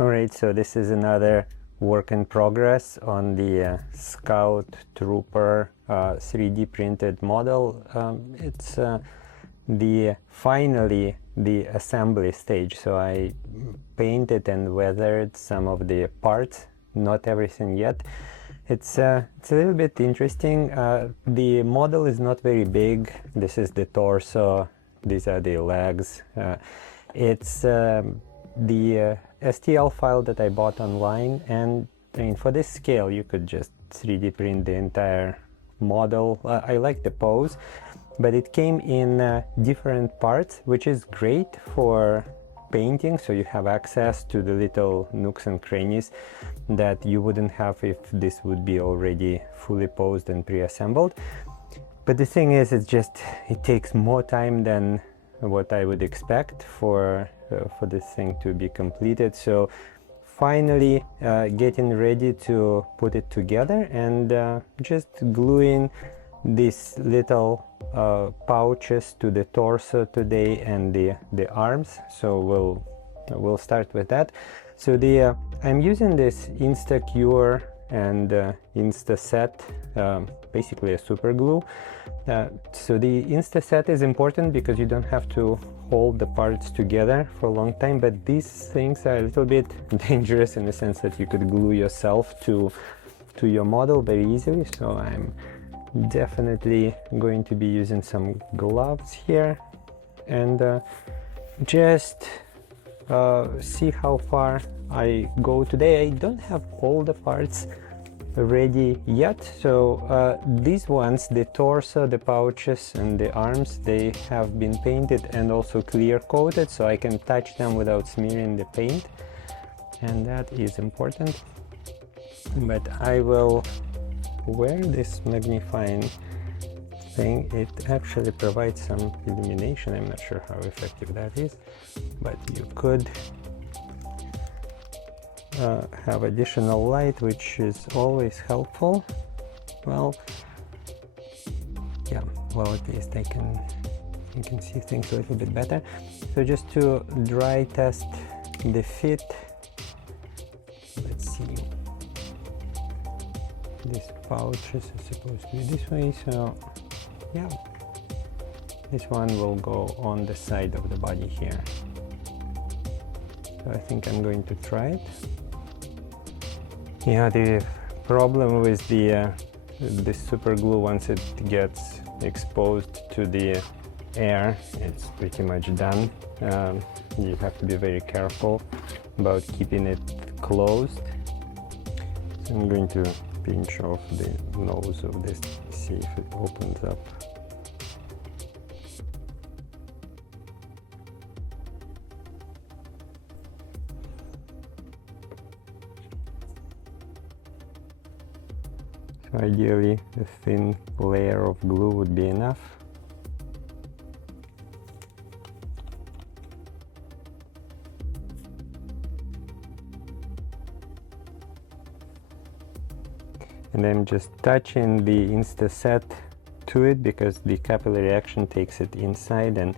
Alright, so this is another work in progress on the Scout Trooper 3D printed model. It's finally the assembly stage, so I painted and weathered some of the parts, not everything yet. It's a little bit interesting. The model is not very big. This is the torso, these are the legs. It's the STL file that I bought online, and I mean, for this scale you could just 3D print the entire model. I like the pose, but it came in different parts, which is great for painting, so you have access to the little nooks and crannies that you wouldn't have if this would be already fully posed and pre-assembled. But the thing is, it takes more time than what I would expect for this thing to be completed. So finally getting ready to put it together and just gluing these little pouches to the torso today and the arms. So we'll start with that. So I'm using this InstaCure and InstaSet, basically a super glue. So the InstaSet is important because you don't have to hold the parts together for a long time, but these things are a little bit dangerous in the sense that you could glue yourself to your model very easily. So I'm definitely going to be using some gloves here and just see how far I go today. I don't have all the parts ready yet, so these ones, the torso, the pouches and the arms, they have been painted and also clear coated, so I can touch them without smearing the paint, and that is important. But I will wear this magnifying thing. It actually provides some illumination. I'm not sure how effective that is, but you could have additional light, which is always helpful. Well, yeah, well, at least you can see things a little bit better. So just to dry test the fit, let's see, this pouches is supposed to be this way, so yeah, this one will go on the side of the body here. So I think I'm going to try it. Yeah, the problem with the super glue, once it gets exposed to the air, it's pretty much done. You have to be very careful about keeping it closed. So I'm going to pinch off the nose of this, see if it opens up. So ideally a thin layer of glue would be enough. And I'm just touching the InstaSet to it because the capillary action takes it inside and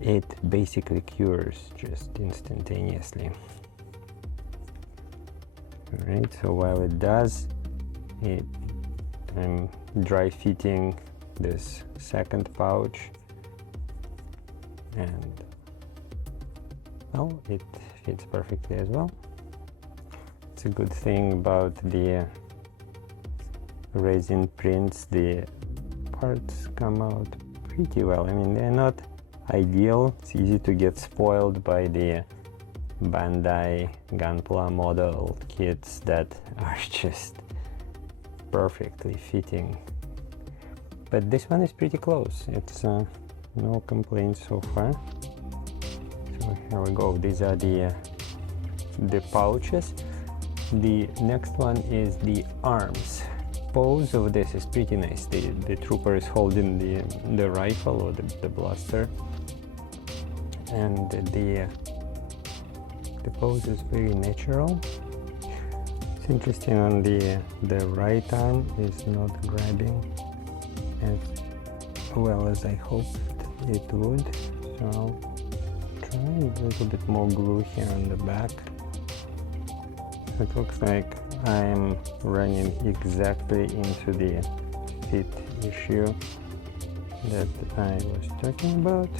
it basically cures just instantaneously. Alright, so while it does, I'm dry fitting this second pouch, and well, it fits perfectly as well. It's a good thing about the resin prints, the parts come out pretty well. I mean, they're not ideal. It's easy to get spoiled by the Bandai Gunpla model kits that are just perfectly fitting, but this one is pretty close. It's no complaints so far. So here we go. These are the pouches. The next one is the arms. Pose of this is pretty nice. The trooper is holding the rifle or the blaster, and the pose is very natural. It's interesting, on the right arm is not grabbing as well as I hoped it would, so I'll try a little bit more glue here on the back. So it looks like I'm running exactly into the fit issue that I was talking about.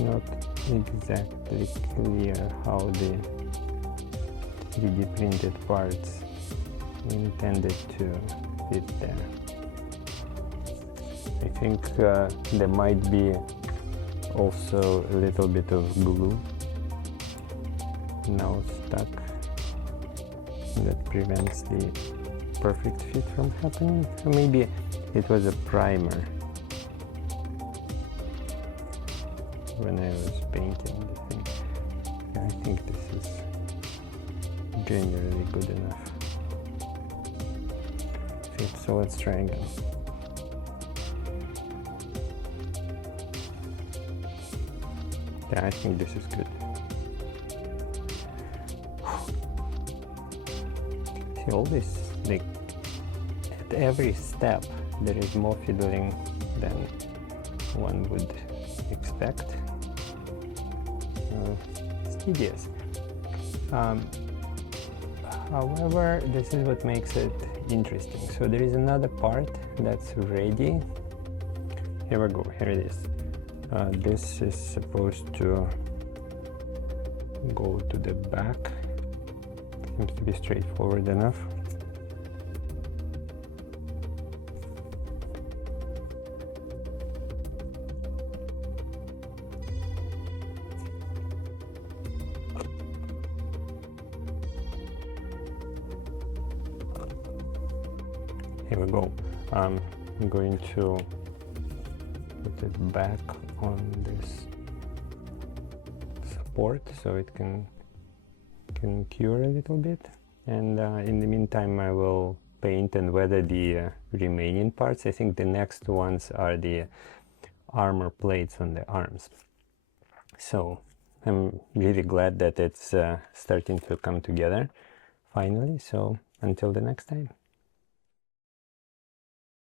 Not exactly clear how the 3D printed parts intended to fit there. I think there might be also a little bit of glue now stuck that prevents the perfect fit from happening. So maybe it was a primer when I was painting the thing. Yeah, I think this is generally good enough fit. So let's try again. Yeah, I think this is good. See, all this, like, at every step there is more fiddling than one would expect. It's tedious. However, this is what makes it interesting. So there is another part that's ready. Here we go, here it is. This is supposed to go to the back. Seems to be straightforward enough. Here we go. I'm going to put it back on this support so it can cure a little bit, and in the meantime I will paint and weather the remaining parts. I think the next ones are the armor plates on the arms. So I'm really glad that it's starting to come together finally. So until the next time.